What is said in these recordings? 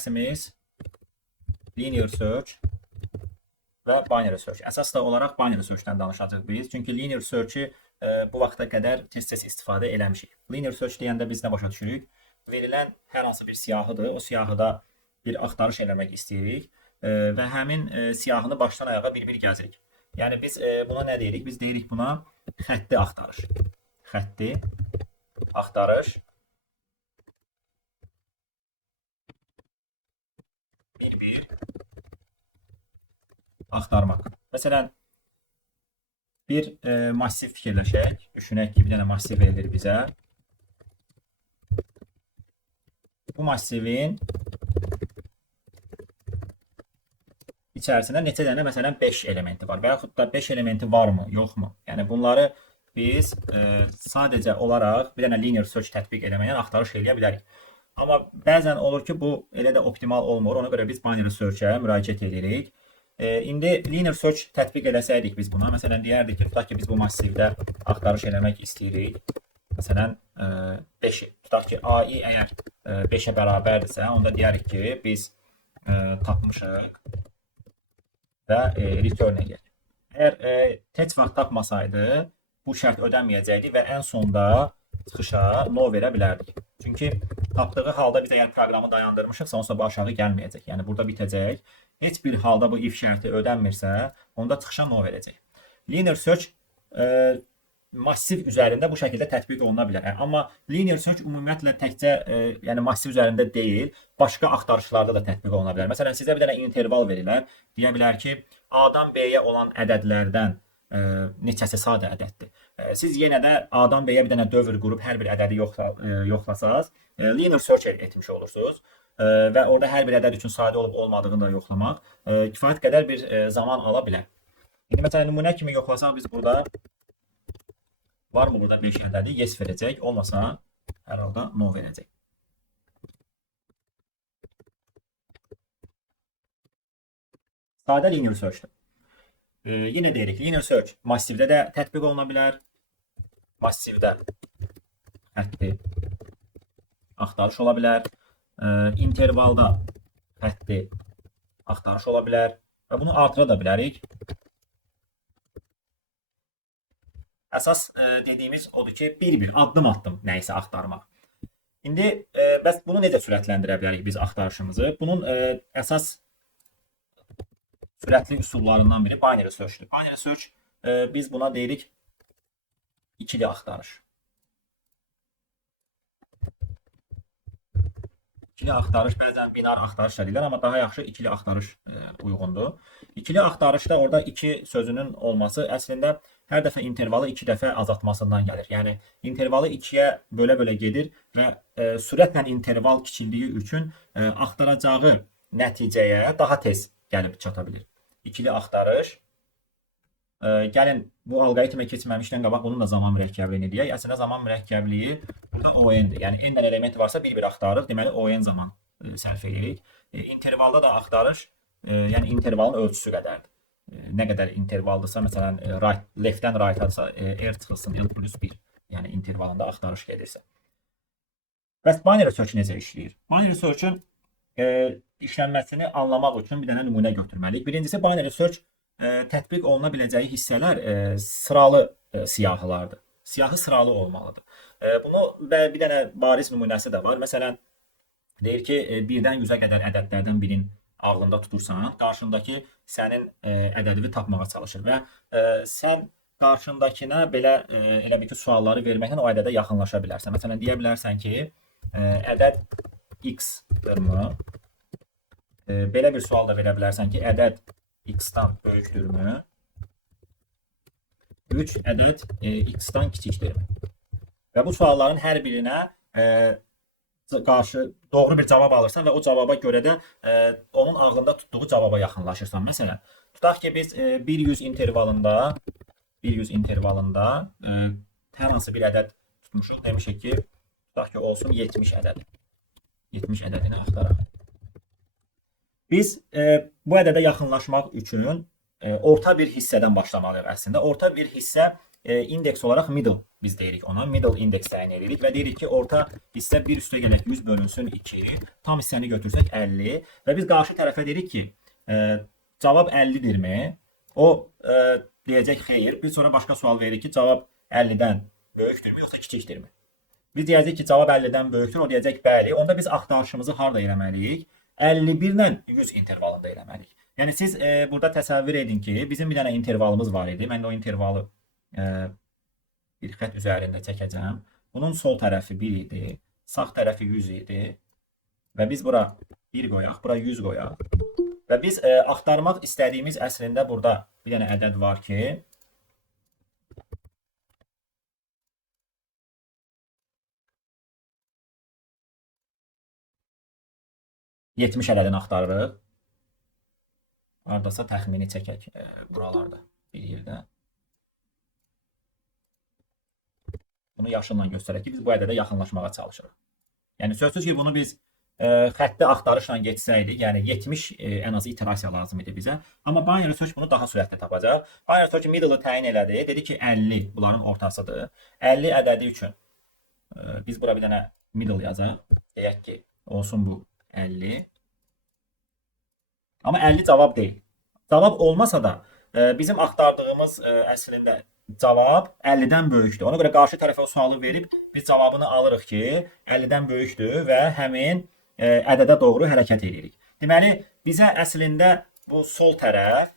dərsimiz linear search və binary search. Əsas da olaraq binary searchdən danışacağıq biz. Çünki linear search-i bu vaxta qədər tez-tez istifadə eləmişik. Linear search deyəndə biz nə başa düşürük? Verilən hər hansı bir siyahıdır. O siyahıda bir axtarış eləmək istəyirik və həmin siyahını başdan ayağa bir-bir gəzirik. Yəni biz buna nə deyirik? Biz deyirik buna xətti axtarış. Xətti axtarış. Bir axtarmaq. Məsələn, bir massiv fikirləşək. Düşünək ki, bir dənə massiv verilir bizə. Bu massivin içərisində neçə dənə, məsələn, 5 elementi var və yaxud da 5 elementi varmı, yoxmu? Yəni, bunları biz sadəcə olaraq bir dənə linear search tətbiq eləməyən axtarış eləyə bilərik. Amma bəzən olur ki, bu elə də optimal olmur. Ona görə biz binary search-ə müraciət edirik. İndi linear search tətbiq eləsəydik biz buna, məsələn, deyərdik ki, tutaq ki, biz bu massivdə axtarış eləmək istəyirik. Məsələn, 5-i. Tutaq ki, AI əgər 5-ə bərabərdirsə, onda deyərik ki, biz tapmışıq və return edək. Əgər heç vaxt tapmasaydı, bu şərt ödənməyəcəkdi və ən sonda çıxışa no verə bilərdik. Çünki tapdığı halda biz əgər proqramı dayandırmışıqsa, onsuz da bu aşağı gəlməyəcək. Yəni, burada bitəcək. Heç bir halda bu if şərti ödənmirsə, onda çıxışa no verəcək. Linear search massiv üzərində bu şəkildə tətbiq oluna bilər. Amma linear search ümumiyyətlə təkcə yəni massiv üzərində deyil, başqa axtarışlarda da tətbiq oluna bilər. Məsələn, sizə bir dənə interval verirlər. Deyə bilər ki, A-dan B-yə olan ədədlərdən neçəsi sadə ədəddir. Siz yenə də A-dan B-yə bir dənə dövr qurub hər bir ədədi yoxlasaz, linear search etmiş olursunuz. Və orada hər bir ədəd üçün sadə olub olmadığını da yoxlamaq kifayət qədər bir zaman ala bilər. İndi məsələn, nümunə kimi yoxlasaq biz burada varmı burada 5 ədədi? Yes verəcək. Olmasa hər halda no verəcək. Sadə linear search-dir. Yenə deyirik, linear search massivdə də tətbiq oluna bilər. Massivdə xətti axtarış ola bilər. İntervalda xətti axtarış ola bilər və bunu artıra da bilərik. Əsas dediyimiz odur ki, bir-bir, addım-addım nəyisə axtarmaq. İndi bəs bunu necə sürətləndirə bilərik biz axtarışımızı? Bunun əsas sürətli üsullarından biri binary search-dir. Binary search biz buna deyirik ikili axtarış. İkili axtarış bəzən binar axtarış da deyirlər, amma daha yaxşı ikili axtarış uyğundur. İkili axtarışda orada iki sözünün olması əslində hər dəfə intervalı 2 dəfə azaltmasından gəlir. Yəni intervalı 2-yə bölə-bölə gedir və sürətlə interval kiçildiyi üçün axtaracağı nəticəyə daha tez gəlib çata bilir. İkili axtarış. Gəlin bu alqoritmə keçməmişdən qabaq bunun da zaman mürəkkəbliyini deyək. Əslində zaman mürəkkəbliyi burada ON-dir. Yəni n dənə element varsa bir-bir axtarırıq. Deməli ON zaman sərf edirik. İntervalda da axtarış, yəni intervalın ölçüsü qədərdir. Nə qədər intervaldırsa, məsələn, left-dən right-a r çıxılsın l+1, yəni intervalında axtarış gedirsə. Bəs binary search necə işləyir? Binary search-ün işlənməsini anlamaq üçün bir dənə nümunə götürməliyik. Birincisi, binary search tətbiq oluna biləcəyi hissələr sıralı siyahılardır. Siyahı sıralı olmalıdır. Bunu bir dənə bariz nümunəsi də var. Məsələn, deyir ki, 1-dən 100-ə qədər ədədlərdən birini ağlında tutursan, qarşındakı sənin ədədini tapmağa çalışır və sən qarşındakına belə elə bir ki, sualları verməklə o ədədə yaxınlaşa bilərsən. Məsələn, deyə bilərsən ki, ədəd x-dırmı? Belə bir sual da verə bilərsən ki, ədəd x-dan böyükdürmü? 3 ədəd x-dan kiçikdirmi? Və bu sualların hər birinə qarşı doğru bir cavab alırsan və o cavaba görə də onun ağlında tutduğu cavaba yaxınlaşırsan. Məsələn, tutaq ki, biz 100 intervalında hər hansı bir ədəd tutmuşuq. Demişik ki, tutaq ki, olsun 70 ədəd. 70 ədədini axtaraq. Biz bu ədədə yaxınlaşmaq üçün orta bir hissədən başlamalıyıq əslində. Orta bir hissə indeks olaraq middle biz deyirik ona. Middle indeks təyin edirik və deyirik ki, orta hissə 1 üstə gələk 100 bölünsün 2. Tam hissəni götürsək 50 və biz qarşı tərəfə deyirik ki, cavab 50-dirmi? O deyəcək xeyr. Biz sonra başqa sual veririk ki, cavab 50-dən böyükdürmü yoxsa kiçikdirmi? Biz deyəcək ki, cavab 50-dən böyükdür. O deyəcək bəli. Onda biz axtarışımızı harda eləməliyik? 51 ilə 100 intervalında eləməliyik. Yəni siz burada təsəvvür edin ki, bizim bir dənə intervalımız var idi. Mən də o intervalı bir xətt üzərində çəkəcəm. Bunun sol tərəfi 1 idi, sağ tərəfi 100 idi və biz bura 1 qoyaq, bura 100 qoyaq. Və biz axtarmaq istədiyimiz əslində burada bir dənə ədəd var ki, %70 ədədini axtarırıq. Haradasa təxmini çəkək buralarda bir yerdə. Bunu yaşınla göstərək ki, biz bu ədədə yaxınlaşmağa çalışırıq. Yəni sözsüz ki, bunu biz xətti axtarışla geçsəydik, yəni 70 ən azı iterasiya lazım idi bizə. Amma binary search bunu daha sürətli tapacaq. Binary search middle-ı təyin elədi. Dedi ki, 50 bunların ortasıdır. 50 ədədi üçün biz bura bir dənə middle yazaq. Deyək ki, olsun bu 50. Amma 50 cavab deyil. Cavab olmasa da bizim axtardığımız əslində cavab 50-dən böyükdür. Ona görə qarşı tərəfə o sualı verib biz cavabını alırıq ki, 50-dən böyükdür və həmin ədədə doğru hərəkət edirik. Deməli, bizə əslində bu sol tərəf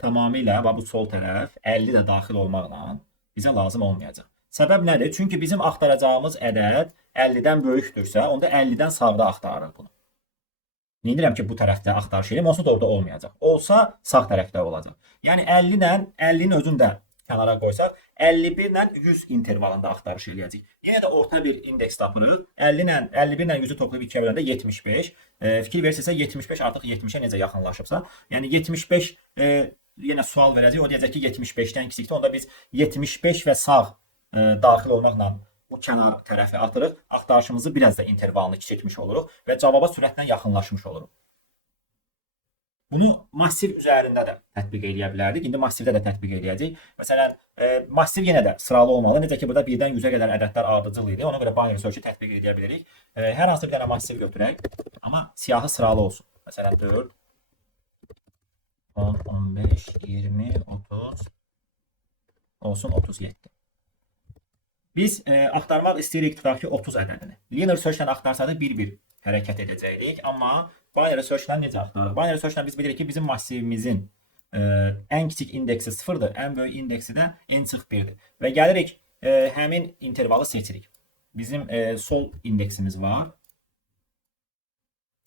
tamamilə bu sol tərəf 50 də daxil olmaqla bizə lazım olmayacaq. Səbəb nədir? Çünki bizim axtaracağımız ədəd 50-dən böyükdürsə, onda 50-dən sağda axtarırıq bunu. Neydirəm ki, bu tərəfdə axtarış edeyim, onsuz da orada olmayacaq. Olsa, sağ tərəfdə olacaq. Yəni 50 ilə 50-nin özünü də kənara qoysaq, 51 ilə 100 intervalında axtarış eləyəcək. Yenə də orta bir indeks tapırıq. 50 ilə 51 ilə 100-ü toplayıb 2-yə böləndə 75. Fikir verirsinizsə 75 artıq 70-ə necə yaxınlaşıbsa, yəni 75 yenə sual verəcək. O deyəcək ki, 75-dən kiçikdir. Onda biz 75 və sağ daxil olmaqla bu kənar tərəfi atırıq. Axtarışımızı biraz da intervalını kiçiltmiş oluruq və cavaba sürətlə yaxınlaşmış oluruq. Bunu massiv üzərində də tətbiq edə bilərdik. İndi massivdə də tətbiq edəcəyik. Məsələn, massiv yenə də sıralı olmalı. Necə ki, burada 1-dən 100-ə qədər ədədlər ardıcıl idi. Ona görə binary search-i tətbiq edə bilərik. Hər hansı bir dənə massiv götürək, amma siyahı sıralı olsun. Məsələn, 4, 10, 15, 20, 30, olsun 37. Biz axtarmaq istəyirik, tutaq ki, 30 ədədini. Linear search-lə axtarsaq bir-bir hərəkət edəcəkdik, amma binary search-lə necə axtarırıq? Binary search-lə biz bilirik ki, bizim massivimizin ən kiçik indeksi 0-dır, ən böyük indeksi də n-1-dir. Və gəlirik, həmin intervalı seçirik. Bizim sol indeksimiz var,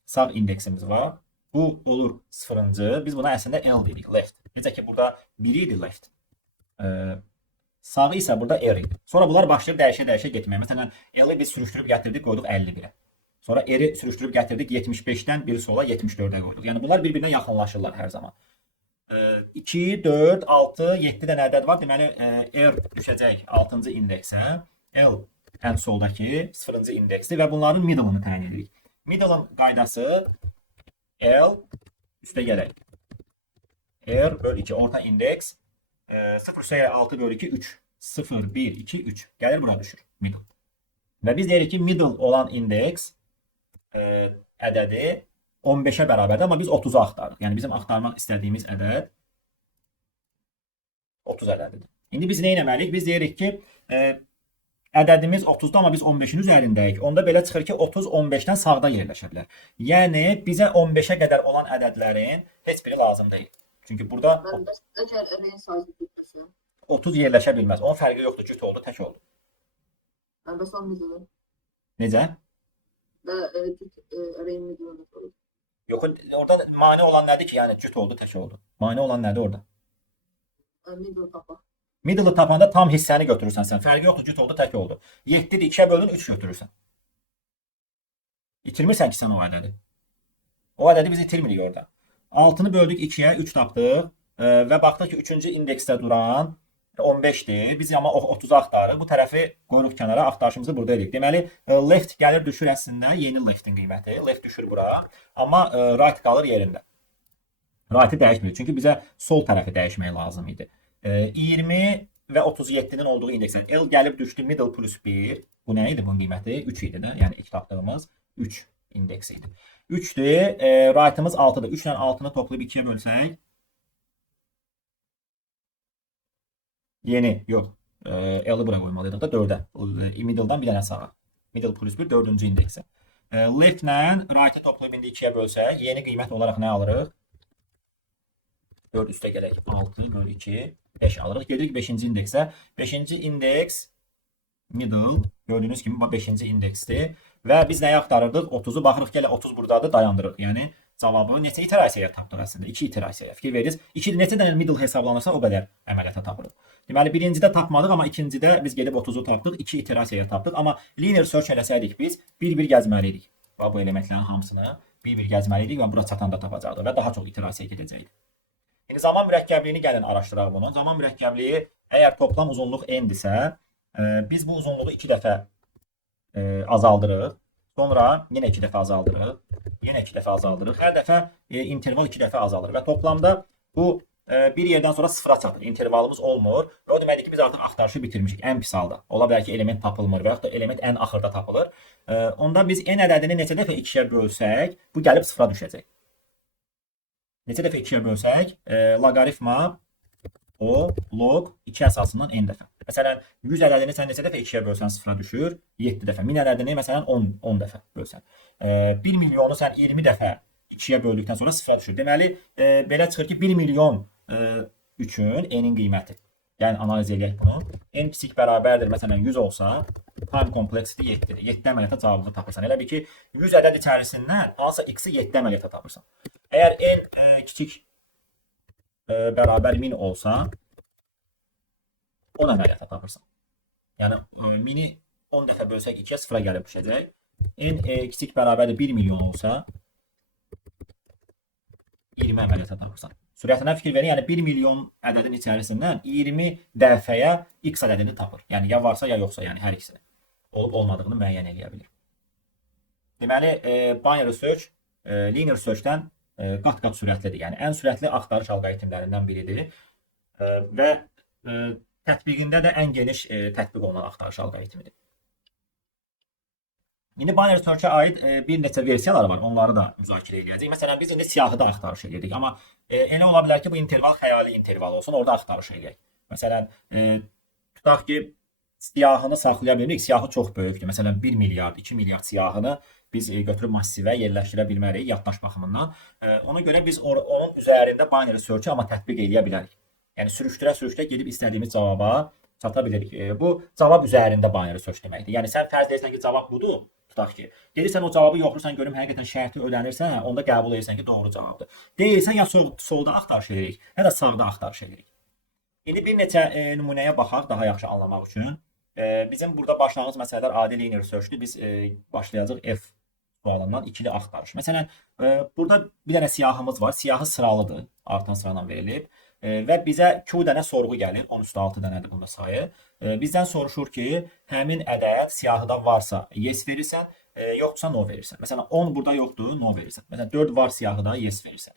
sağ indeksimiz var. Bu olur 0-cı. Biz buna əslində L deyirik, left. Necə ki, burada 1 idi left. Sağı isə burada R idi. Sonra bunlar başlayır dəyişə-dəyişə getməyə. Məsələn, L-i biz sürüşdürüb gətirdik, qoyduq 51-ə. Sonra R-i sürüşdürüb gətirdik 75-dən biri sola 74-ə qoyduq. Yəni bunlar bir-birinə yaxınlaşırlar hər zaman. 2, 4, 6, 7 dənə ədəd var. Deməli, R düşəcək 6-cı indeksə, L ən soldakı 0-cı indeksdir və bunların middle-ını təyin edirik. Middle-ın qaydası L üstə gələk. R böl 2 orta indeks 0,6 bölü 2 3. 0, 1, 2, 3. Gəlir bura düşür. Middle. Və biz deyirik ki, middle olan indeks ədədi 15-ə bərabərdir, amma biz 30-u axtarırıq. Yəni bizim axtarmaq istədiyimiz ədəd 30 ədədidir. İndi biz nə etməliyik? Biz deyirik ki, ədədimiz 30-dur, amma biz 15-in üzərindəyik. Onda belə çıxır ki, 30 15-dən sağda yerləşə bilər. Yəni bizə 15-ə qədər olan ədədlərin heç biri lazım deyil. Çünki burada 30 yerləşə bilməz. Onun fərqi yoxdur, cüt oldu, tək oldu. Necə? Yox, orada mane olan nədir ki, yəni cüt oldu, tək oldu. Mane olan nədir orada? Middle-ı tapanda tam hissəni götürürsən sən. Fərqi yoxdur, cüt oldu, tək oldu. 7-dir, 2-yə bölün, 3 götürürsən. İtirmirsən ki, sən o ədədi. O ədədi biz itirmirik orada. 6-nı böldük 2-yə, 3 tapdıq və baxdıq ki, 3-cü indeksdə duran 15-dir. Biz amma 30-u axtarırıq. Bu tərəfi qoyuruq kənara, axtarışımızı burada edirik. Deməli, left gəlir düşür əslində, yeni leftin qiyməti. Left düşür bura, amma right qalır yerində. Right-i dəyişmir, çünki bizə sol tərəfi dəyişmək lazım idi. 20 və 37-nin olduğu indeksdən. L gəlib düşdü middle plus 1. Bu nə idi bunun qiyməti? 3 idi də. Yəni ilk tapdığımız 3 indeks idi. 3-dür. Right'ımız 6-dır. 3 ilə 6-nı toplayıb 2-yə bölsək. Yeni, yox. L-ı bura qoymalıydıq da 4-ə. Middle'dan bir dənə sağa. Middle plus 1 4-cü indeksi. Left ilə right'ı toplayıb indi 2-yə bölsək, yeni qiymət olaraq nə alırıq? 4 üstə gələk 6 bölü 2 5 alırıq. Gedirik 5-ci indeksə. 5-ci indeks middle gördüyünüz kimi 5-ci indeksdir və biz nəyi axtarırdıq? 30-u baxırıq ki, elə 30 burdadır, dayandırırıq. Yəni cavabı neçə iterasiyaya tapdıq əslində? 2 iterasiyaya. Fikir verirsiniz. 2 neçə dənə middle hesablanırsa o qədər əməliyyata tapırıq. Deməli birincidə tapmadıq, amma ikincidə biz gedib 30-u tapdıq, 2 iterasiyaya tapdıq. Amma linear search eləsəydik biz bir-bir gəzməliydik. Bu elementlərin hamısını bir-bir gəzməliydik və bura çatanda tapacaqdıq və daha çox iterasiya gedəcəkdik. İndi zaman mürəkkəbliyini gəlin araşdıraq bunu. Zaman mürəkkəbliyi əgər toplam uzunluq n-dirsə, biz bu uzunluğu 2 dəfə azaldırıq. Sonra yenə 2 dəfə azaldırıq. Yenə 2 dəfə azaldırıq. Hər dəfə interval 2 dəfə azalır və toplamda bu bir yerdən sonra sıfıra çatır. İntervalımız olmur. Və o deməkdir ki, biz artıq axtarışı bitirmişik ən pis halda. Ola bilər ki, element tapılmır və yaxud da element ən axırda tapılır. Onda biz n ədədini neçə dəfə 2-yə bölsək, bu gəlib sıfıra düşəcək. Neçə dəfə 2-yə bölsək, loqaritma o log 2 əsasından n dəfə. Məsələn, 100 ədədini sən neçə dəfə 2-yə bölsən sıfıra düşür? 7 dəfə. 1000 ədədini məsələn 10 dəfə bölsən. 1 milyonu sən 20 dəfə 2-yə böldükdən sonra sıfıra düşür. Deməli, belə çıxır ki, 1 milyon üçün n-in qiyməti. Yəni analiz edək bunu. N kiçik bərabərdir. Məsələn, 100 olsa, time complexity 7-dir. 7 əməliyyata cavabını tapırsan. Elə bir ki, 100 ədəd içərisindən hansısa x-i 7 əməliyyata tapırsan. Əgər n kiçik bərabər 1000 olsa 10 əməliyyata tapırsan. Yəni 1000-i 10 dəfə bölsək 2-yə sıfıra gəlib düşəcək. N kiçik bərabərdir 1 milyon olsa 20 əməliyyata tapırsan. Sürətinə fikir verin, yəni 1 milyon ədədin içərisindən 20 dəfəyə x ədədini tapır. Yəni ya varsa ya yoxsa, yəni hər ikisini. Olub olmadığını müəyyən edə bilir. Deməli, binary search linear search-dən qat-qat sürətlidir. Yəni ən sürətli axtarış alqoritmlərindən biridir və tətbiqində də ən geniş tətbiq olunan axtarış alqoritmidir. İndi binary search-ə aid bir neçə versiyalar var. Onları da müzakirə edəcəyik. Məsələn, biz indi siyahıda axtarış edirik. Amma elə ola bilər ki, bu interval xəyali interval olsun, orada axtarış edək. Məsələn, tutaq ki, siyahını saxlaya bilmirik. Siyahı çox böyükdür. Məsələn, 1 milyard, 2 milyard siyahını biz götürüb massivə yerləşdirə bilmərik yaddaş baxımından. Ona görə biz onun üzərində binary search-ı amma tətbiq edə bilərik. Yəni sürüşdürə-sürüşdürə gedib istədiyimiz cavaba çata bilirik. Bu cavab üzərində binary search deməkdir. Yəni sən fərz edirsən ki, cavab budur. Tutaq ki, gelirsən o cavabı yoxlayırsan, görüm həqiqətən şərti ödənirsə, onda qəbul edirsən ki, doğru cavabdır. Deyirsən ya solda axtarış edirik, ya da sağda axtarış edirik. İndi bir neçə nümunəyə baxaq daha yaxşı anlamaq üçün. Bizim burada başlanğıc məsələlər adi linear search-dür. Biz başlayacağıq F sualından ikili axtarış. Məsələn, burada bir dənə siyahımız var. Siyahı sıralıdır, artan sıradan verilib. Və bizə Q dənə sorğu gəlir. 10 üstə 6 dənədir bunda sayı. Bizdən soruşur ki, həmin ədəd siyahıda varsa yes verirsən, yoxdursa no verirsən. Məsələn, 10 burada yoxdur, no verirsən. Məsələn, 4 var siyahıda, yes verirsən.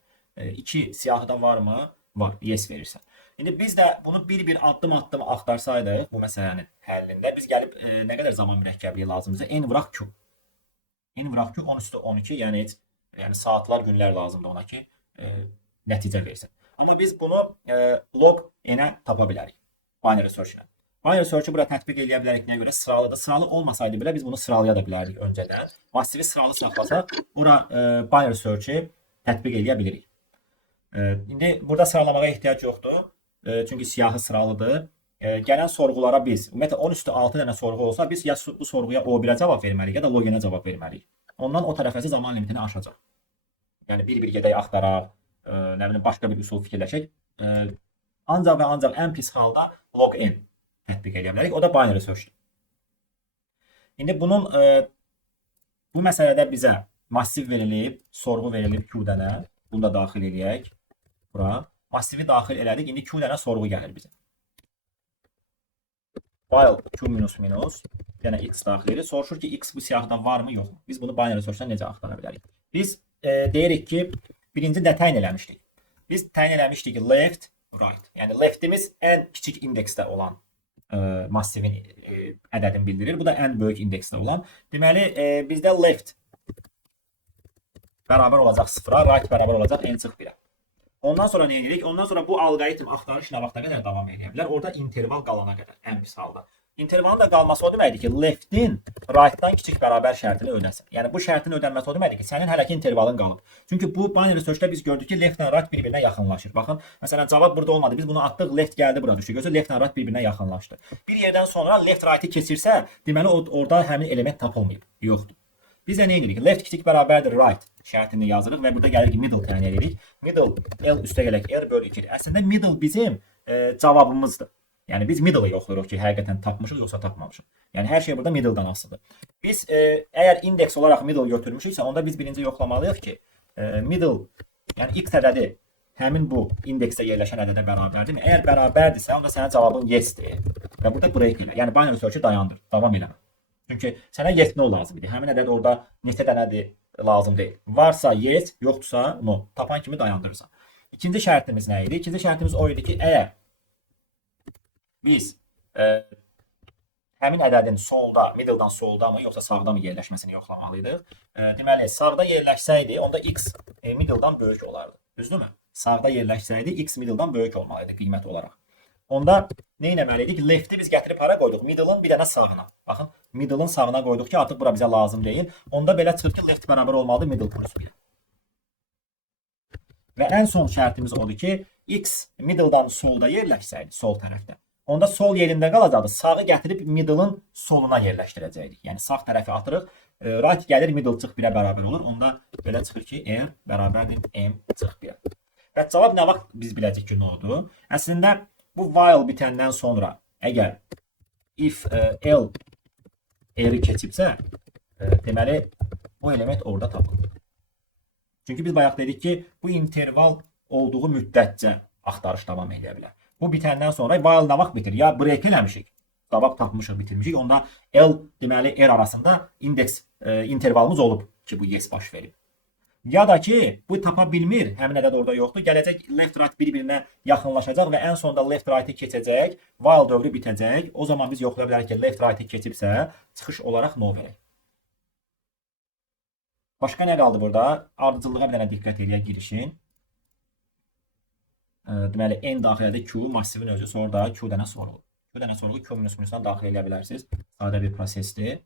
2 siyahıda varmı? Var, yes verirsən. İndi biz də bunu bir-bir addım-addım axtarsaydıq bu məsələnin həllində, biz gəlib nə qədər zaman mürəkkəbliyi lazımdır? N vuraq Q. N vuraq Q 10 üstə 12, yəni saatlar, günlər lazımdır ona ki, nəticə versin. Amma biz bunu log n-ə tapa bilərik. Binary search-lə. Binary search-ı bura tətbiq edə bilərik nəyə görə? Sıralıdır. Sıralı olmasaydı belə biz bunu sıralaya da bilərdik öncədən. Massivi sıralı saxlasaq, bura binary search-ı tətbiq edə bilirik. İndi burada sıralamağa ehtiyac yoxdur. Çünki siyahı sıralıdır. Gələn sorğulara biz, ümumiyyətlə 10 üstə 6 dənə sorğu olsa, biz ya bu sorğuya O1-ə cavab verməliyik, ya da log n-ə cavab verməliyik. Ondan o tərəfəsi zaman limitini aşacaq. Yəni bir-bir gedək axtaraq, nə bilim başqa bir üsul fikirləşək. Ancaq və ancaq ən pis halda log n tətbiq edə bilərik. O da binary search-dir. İndi bunun bu məsələdə bizə massiv verilib, sorğu verilib Q dənə. Bunu da daxil edək bura. Massivi daxil elədik. İndi Q dənə sorğu gəlir bizə. While Q minus minus yəni x daxil edir. Soruşur ki, x bu siyahıda varmı, yoxmu? Biz bunu binary search-dən necə axtara bilərik? Biz deyirik ki, birinci də təyin eləmişdik. Biz təyin eləmişdik ki, left right. Yəni leftimiz ən kiçik indeksdə olan massivin ədədini bildirir. Bu da ən böyük indeksdə olan. Deməli, bizdə left bərabər olacaq 0-a, right bərabər olacaq n-1-ə. Ondan sonra nə edirik? Ondan sonra bu alqoritm axtarış nə vaxta qədər davam edə bilər? Orada interval qalana qədər, ən pis halda. İntervalın da qalması o deməkdir ki, left'in right-dan kiçik bərabər şərtini ödəsin. Yəni bu şərtin ödənməsi o deməkdir ki, sənin hələ ki intervalın qalıb. Çünki bu binary search-də biz gördük ki, left-lə right bir-birinə yaxınlaşır. Baxın, məsələn, cavab burada olmadı. Biz bunu atdıq, left gəldi bura düşdü. Görürsüz, left-lə right bir-birinə yaxınlaşdı. Bir yerdən sonra left right-i keçirsə, deməli orada həmin element tapılmayıb. Yoxdur. Biz də nə edirik? Left kiçik bərabərdir right şərtini yazırıq və burada gəlir ki, middle təyin edirik. Middle L üstə gələk R bölü 2. Əslində middle bizim cavabımızdır. Yəni biz middle-ı yoxlayırıq ki, həqiqətən tapmışıq yoxsa tapmamışıq. Yəni hər şey burada middle-dan asılıdır. Biz əgər indeks olaraq middle götürmüşüksə, onda biz birinci yoxlamalıyıq ki, middle, yəni x ədədi həmin bu indeksdə yerləşən ədədə bərabərdirmi? Əgər bərabərdirsə, onda sənin cavabın yes-dir. Və burada break edir. Yəni binary search-ı dayandır, davam eləmə. Çünki sənə yes no lazım idi. Həmin ədəd orada neçə dənədir lazım deyil. Varsa yes, yoxdursa no. Tapan kimi dayandırırsan. İkinci şərtimiz nə idi? İkinci şərtimiz o idi ki, əgər biz həmin ədədin solda, middle-dan solda mı, yoxsa sağda mı yerləşməsini yoxlamalıydıq. Deməli, sağda yerləşsəydi, onda x middle-dan böyük olardı. Düzdürmü? Sağda yerləşsəydi, x middle-dan böyük olmalıydı qiymət olaraq. Onda nə etməliydik? Left-i biz gətirib hara qoyduq? Middle-ın bir dənə sağına. Baxın, middle-ın sağına qoyduq ki, artıq bura bizə lazım deyil. Onda belə çıxır ki, left bərabər olmalıdır middle plus 1. Və ən son şərtimiz odur ki, x middle-dan solda yerləşsəydi, sol tərəfdə. Onda sol yerində qalacaqdı. Sağı gətirib middle-ın soluna yerləşdirəcəkdik. Yəni sağ tərəfi atırıq. Right gəlir middle çıx 1-ə bərabər olur. Onda belə çıxır ki, R bərabərdir M çıx 1-ə. Və cavab nə vaxt biz biləcək ki, nodur? Əslində bu while bitəndən sonra əgər if L R-i keçibsə, deməli bu element orada tapılır. Çünki biz bayaq dedik ki, bu interval olduğu müddətcə axtarış davam edə bilər. Bu bitəndən sonra while nə vaxt bitir? Ya break eləmişik, cavab tapmışıq, bitirmişik. Onda L deməli R arasında indeks intervalımız olub ki, bu yes baş verib. Ya da ki, bu tapa bilmir, həmin ədəd orada yoxdur. Gələcək left right bir-birinə yaxınlaşacaq və ən sonunda left right-i keçəcək, while dövrü bitəcək. O zaman biz yoxlaya bilərik ki, left right-i keçibsə, çıxış olaraq no verək. Başqa nə qaldı burada? Ardıcıllığa bir dənə diqqət edək girişin. Deməli, n daxilində Q, massivin özü, sonra da Q dənə sorğu. Q dənə sorğu Q minus minusdan daxil edə bilərsiniz. Sadə bir prosesdir.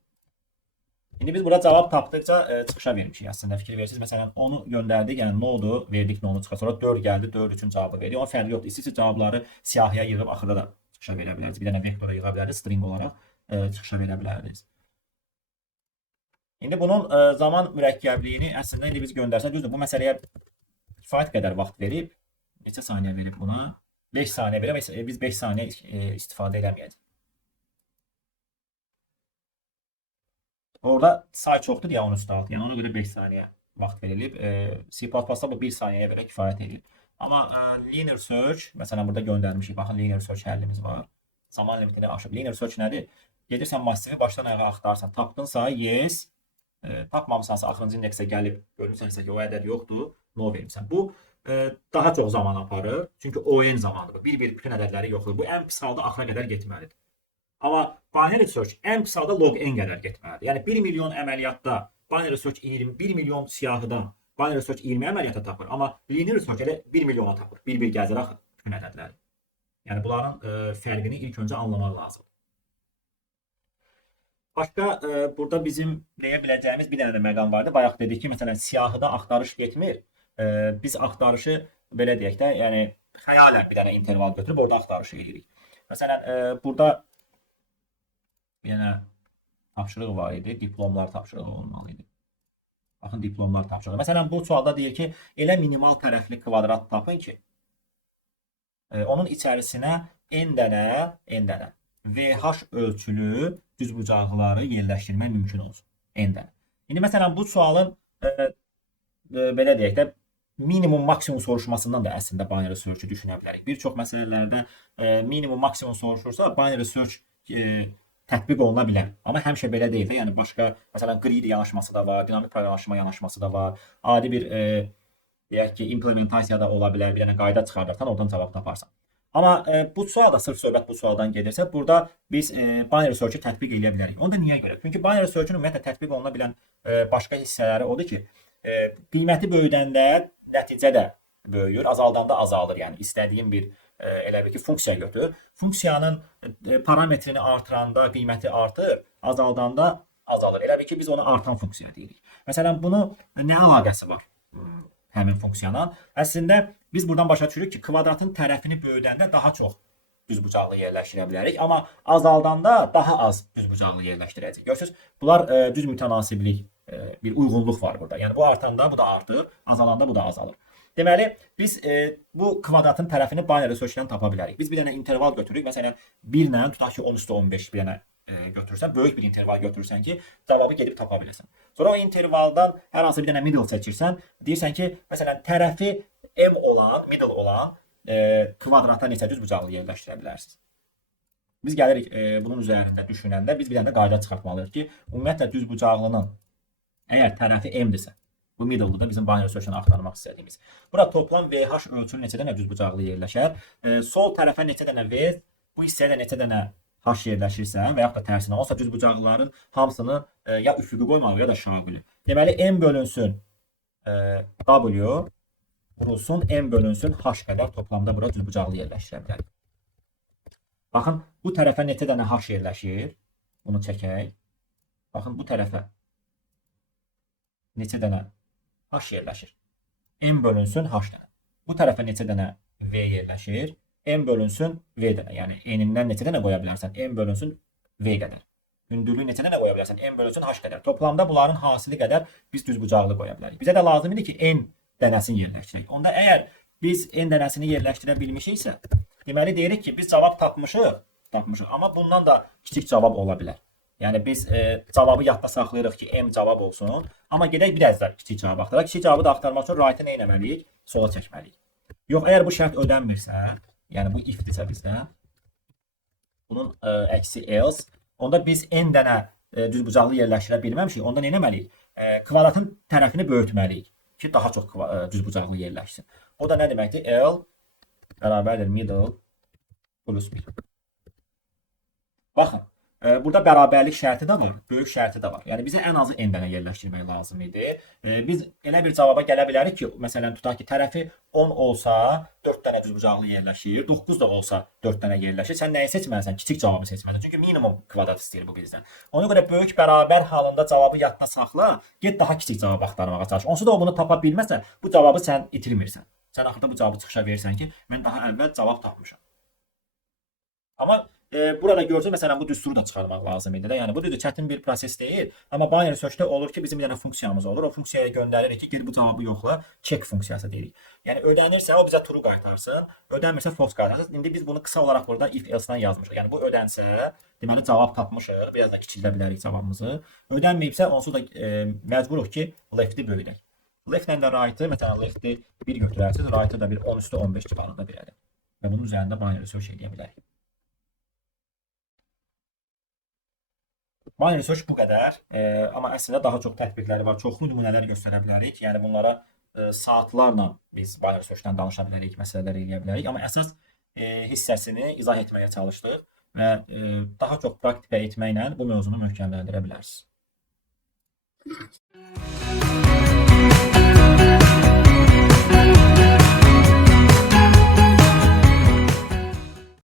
İndi biz burada cavab tapdıqca çıxışa vermişik. Əslində fikir verirsiniz. Məsələn, onu göndərdik, yəni no-dur, verdik no-nu çıxa. Sonra 4 gəldi, 4 üçün cavabı verdik. Onun fərqi yoxdur. İstəyirsə cavabları siyahıya yığıb axırda da çıxışa verə bilərsiniz. Bir dənə vektora yığa bilərsiniz, string olaraq çıxışa verə bilərsiniz. İndi bunun zaman mürəkkəbliyini əslində indi biz göndərsək, düzdür, bu məsələyə kifayət qədər vaxt verib, neçə saniyə verib buna? 5 saniyə verib, biz 5 saniyə istifadə eləməyəcəyik. Orada say çoxdur ya 10 üstə 6. Yəni ona görə 5 saniyə vaxt verilib. C++-da bu 1 saniyəyə belə kifayət edir. Amma linear search, məsələn burada göndərmişik. Baxın linear search həllimiz var. Zaman limitini aşıb. Linear search nədir? Gedirsən massivi başdan ayağa axtarsan, tapdınsa yes, tapmamısansa axırıncı indeksə gəlib görmüsənsə ki, o ədəd yoxdur, no vermisən. Bu daha çox zaman aparır. Çünki ON zamanıdır. Bir-bir bütün ədədləri yoxlayır. Bu ən pis halda axıra qədər getməlidir. Amma binary search ən pis halda log n qədər getməlidir. Yəni 1 milyon əməliyyatda binary search 1 milyon siyahıda binary search 20 əməliyyata tapır. Amma linear search elə 1 milyona tapır. Bir-bir gəzir axı bütün ədədləri. Yəni bunların fərqini ilk öncə anlamaq lazımdır. Başqa burada bizim deyə biləcəyimiz bir dənə də məqam vardı. Bayaq dedik ki, məsələn siyahıda axtarış getmir. Biz axtarışı belə deyək də, yəni xəyalən bir dənə interval götürüb orada axtarışı edirik. Məsələn burada bir dənə tapşırıq var idi. Diplomlar tapşırığı olmalı idi. Baxın, diplomlar tapşırığı. Məsələn, bu sualda deyir ki, elə minimal tərəfli kvadrat tapın ki, onun içərisinə n dənə VH ölçülü düzbucaqları yerləşdirmək mümkün olsun. N dənə. İndi məsələn, bu sualın belə deyək də, minimum maksimum soruşmasından da əslində binary search-ü düşünə bilərik. Bir çox məsələlərdə minimum maksimum soruşursa, binary search tətbiq oluna bilər. Amma həmişə belə deyil. Yəni başqa, məsələn, greedy yanaşması da var, dinamik proqramlaşma yanaşması da var. Adi bir deyək ki, implementasiyada ola bilər, bir dənə qayda çıxardarsan, oradan cavab taparsan. Amma bu sual da sırf söhbət bu sualdan gedirsə, burada biz binary search-ü tətbiq edə bilərik. Onu da niyə görə? Çünki binary search-ün ümumiyyətlə tətbiq oluna bilən başqa hissələri odur ki, qiyməti böyüdəndə nəticə də böyüyür, azaldanda azalır. Yəni istədiyin bir elə bir ki, funksiya götür. Funksiyanın parametrini artıranda qiyməti artır, azaldanda azalır. Elə bir ki, biz ona artan funksiya deyirik. Məsələn, bunu nə əlaqəsi var həmin funksiyanın? Əslində biz buradan başa düşürük ki, kvadratın tərəfini böyüdəndə daha çox düzbucaqlı yerləşdirə bilərik, amma azaldanda daha az düzbucaqlı yerləşdirəcək. Görürsüz, bunlar düz mütənasiblik, bir uyğunluq var burada. Yəni bu artanda bu da artır, azalanda bu da azalır. Deməli, biz bu kvadratın tərəfini binary search-dən tapa bilərik. Biz bir dənə interval götürürük. Məsələn, 1 ilə tutaq ki, 10^15 bir dənə götürürsən, böyük bir interval götürürsən ki, cavabı gedib tapa biləsən. Sonra o intervaldan hər hansı bir dənə middle seçirsən, deyirsən ki, məsələn, tərəfi m olan, middle olan kvadrata neçə düzbucaqlı yerləşdirə bilərsiniz. Biz gəlirik bunun üzərində düşünəndə, biz bir dənə qayda çıxartmalıyıq ki, ümumiyyətlə düzbucaqlının əgər tərəfi m-dirsə, bu middle-dır da bizim binary search-dən axtarmaq istədiyimiz. Burada toplam VH ölçünün neçə dənə düzbucaqlı yerləşər. Sol tərəfə neçə dənə V, bu hissəyə də neçə dənə H yerləşirsə və yaxud da tərsinə olsa düzbucaqlıların hamısını ya üfüqi qoymalı ya da şaquli. Deməli m bölünsün W vurulsun m bölünsün H qədər toplamda bura düzbucaqlı yerləşdirə bilərik. Baxın, bu tərəfə neçə dənə H yerləşir? Bunu çəkək. Baxın, bu tərəfə neçə dənə H yerləşir? M bölünsün H dənə. Bu tərəfə neçə dənə V yerləşir? M bölünsün V dənə. Yəni N-indən neçə dənə qoya bilərsən? M bölünsün V qədər. Hündürlüyü neçə dənə qoya bilərsən? M bölünsün H qədər. Toplamda bunların hasili qədər biz düzbucaqlı qoya bilərik. Bizə də lazım idi ki, N dənəsini yerləşdirək. Onda əgər biz N dənəsini yerləşdirə bilmişiksə, deməli deyirik ki, biz cavab tapmışıq, amma bundan da kiçik cavab ola bilər. Yəni biz cavabı yadda saxlayırıq ki, M cavab olsun, amma gedək biraz da kiçik cavab axtaraq. Kiçik cavabı da axtarmaq üçün right-ı nə etməliyik? Sola çəkməliyik. Yox, əgər bu şərt ödənmirsə, yəni bu if-dirsə bizdə, bunun əksi else, onda biz n dənə düzbucaqlı yerləşdirə bilməmişik. Onda nə etməliyik? Kvadratın tərəfini böyütməliyik ki, daha çox düzbucaqlı yerləşsin. O da nə deməkdir? L bərabərdir middle plus 1. Baxın, burada bərabərlik şərti də var, böyük şərti də var. Yəni bizə ən azı n dənə yerləşdirmək lazım idi. Biz elə bir cavaba gələ bilərik ki, məsələn tutaq ki, tərəfi 10 olsa 4 dənə düzbucaqlı yerləşir, 9 da olsa 4 dənə yerləşir. Sən nəyi seçməlisən? Kiçik cavabı seçməlisən. Çünki minimum kvadrat istəyir bu bizdən. Ona görə böyük bərabər halında cavabı yadda saxla, get daha kiçik cavab axtarmağa çalış. Onsuz da o bunu tapa bilməsə, bu cavabı sən itirmirsən. Sən axırda bu cavabı çıxışa verirsən ki, mən daha əvvəl cavab tapmışam. Amma burada görürsünüz, məsələn, bu düsturu da çıxarmaq lazım idi də. Yəni bu düzdür, çətin bir proses deyil. Amma binary search-də olur ki, bizim bir dənə funksiyamız olur. O funksiyaya göndəririk ki, gel bu cavabı yoxla, check funksiyası deyirik. Yəni ödənirsə o bizə true qaytarsın, ödənmirsə false qaytarsın. İndi biz bunu qısa olaraq burada if else-dan yazmışıq. Yəni bu ödənsə, deməli cavab tapmışıq. Biraz da kiçildə bilərik cavabımızı. Ödənməyibsə onsuz da məcburuq ki, left-i böyüdək. Left-lə də right-ı, məsələn, left-i 1 götürərsiniz, right-ı da bir 10^15 civarında bir ədəd. Və bunun üzərində binary search edə bilərik. Binary search bu qədər, amma əslində daha çox tətbiqləri var. Çoxlu nümunələr göstərə bilərik. Yəni bunlara saatlarla biz binary search-dən danışa bilərik, məsələlər eləyə bilərik. Amma əsas hissəsini izah etməyə çalışdıq və daha çox praktika etməklə bu mövzunu möhkəmləndirə bilərsiniz.